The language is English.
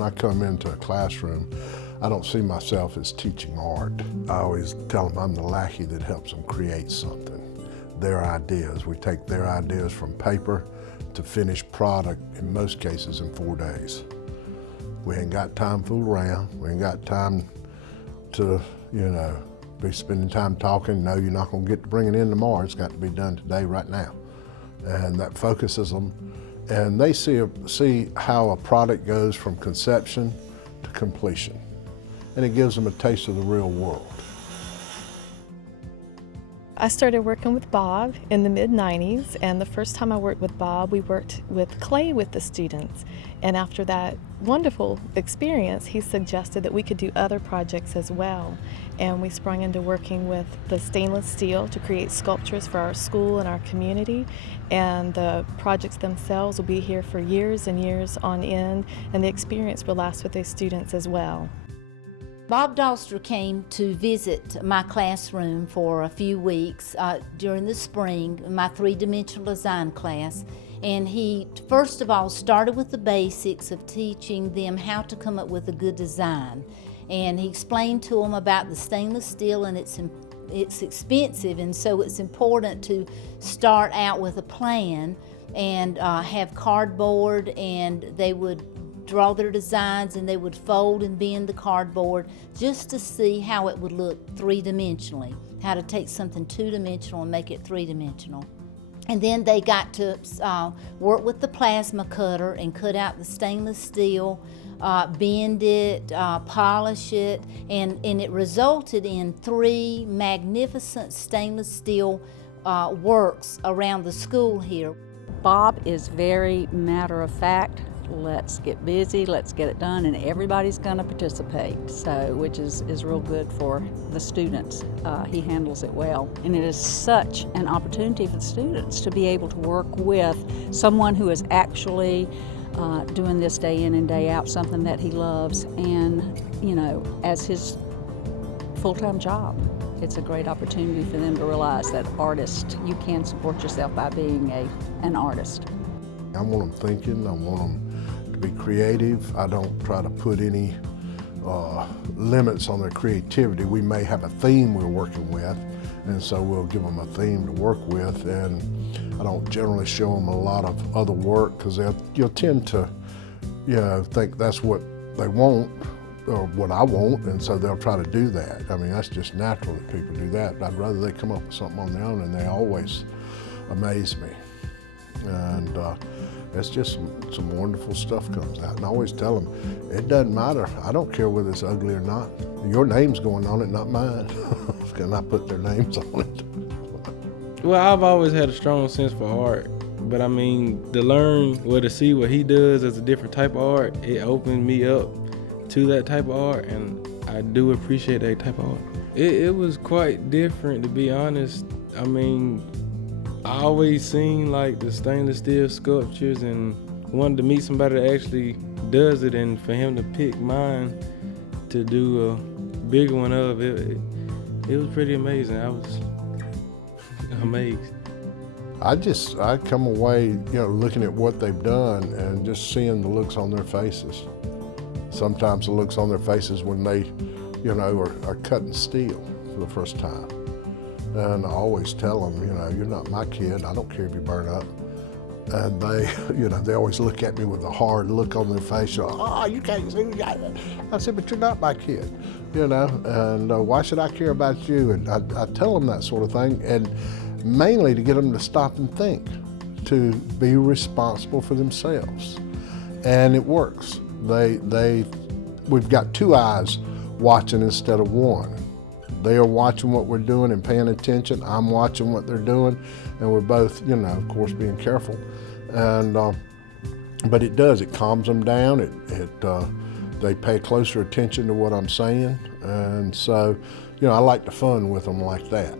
when I come into a classroom, I don't see myself as teaching art. I always tell them I'm the lackey that helps them create something. Their ideas. We take their ideas from paper to finished product, in most cases in 4 days. We ain't got time to fool around. We ain't got time to, be spending time talking. No, you're not gonna get to bring it in tomorrow. It's got to be done today, right now. And that focuses them. And they see how a product goes from conception to completion. And it gives them a taste of the real world. I started working with Bob in the mid-90s, and the first time I worked with Bob, we worked with clay with the students. And after that wonderful experience, he suggested that we could do other projects as well. And we sprung into working with the stainless steel to create sculptures for our school and our community. And the projects themselves will be here for years and years on end, and the experience will last with the students as well. Bob Doster came to visit my classroom for a few weeks during the spring, my three-dimensional design class. And he, first of all, started with the basics of teaching them how to come up with a good design. And he explained to them about the stainless steel, and it's expensive, and so it's important to start out with a plan and have cardboard, and they would draw their designs and they would fold and bend the cardboard just to see how it would look three-dimensionally, how to take something two-dimensional and make it three-dimensional. And then they got to work with the plasma cutter and cut out the stainless steel, bend it, polish it, and it resulted in 3 magnificent stainless steel works around the school here. Bob is very matter of fact. Let's get busy, let's get it done, and everybody's going to participate, so which is real good for the students. He handles it well, and it is such an opportunity for the students to be able to work with someone who is actually doing this day in and day out, something that he loves, and as his full-time job. It's a great opportunity for them to realize that you can support yourself by being an artist. I want them thinking, I want them to be creative. I don't try to put any limits on their creativity. We may have a theme we're working with, and so we'll give them a theme to work with, and I don't generally show them a lot of other work because you'll tend to think that's what they want or what I want, and so they'll try to do that. I mean, that's just natural that people do that, but I'd rather they come up with something on their own, and they always amaze me. And it's just some wonderful stuff comes out. And I always tell them, it doesn't matter. I don't care whether it's ugly or not. Your name's going on it, not mine. Can I put their names on it? Well, I've always had a strong sense for art. But I mean, to learn or to see what he does as a different type of art, it opened me up to that type of art, and I do appreciate that type of art. It was quite different, to be honest. I mean, I always seen like the stainless steel sculptures and wanted to meet somebody that actually does it, and for him to pick mine to do a bigger one of it, it was pretty amazing. I was amazed. I come away, looking at what they've done and just seeing the looks on their faces. Sometimes the looks on their faces when they, are cutting steel for the first time. And I always tell them, you're not my kid. I don't care if you burn up. And they always look at me with a hard look on their face. You can't see me. I said, but you're not my kid, and why should I care about you? And I tell them that sort of thing, and mainly to get them to stop and think, to be responsible for themselves. And it works. We've got 2 eyes watching instead of 1. They are watching what we're doing and paying attention. I'm watching what they're doing, and we're both, of course, being careful. And but it does. It calms them down. They pay closer attention to what I'm saying, and so, I like to fun with them like that.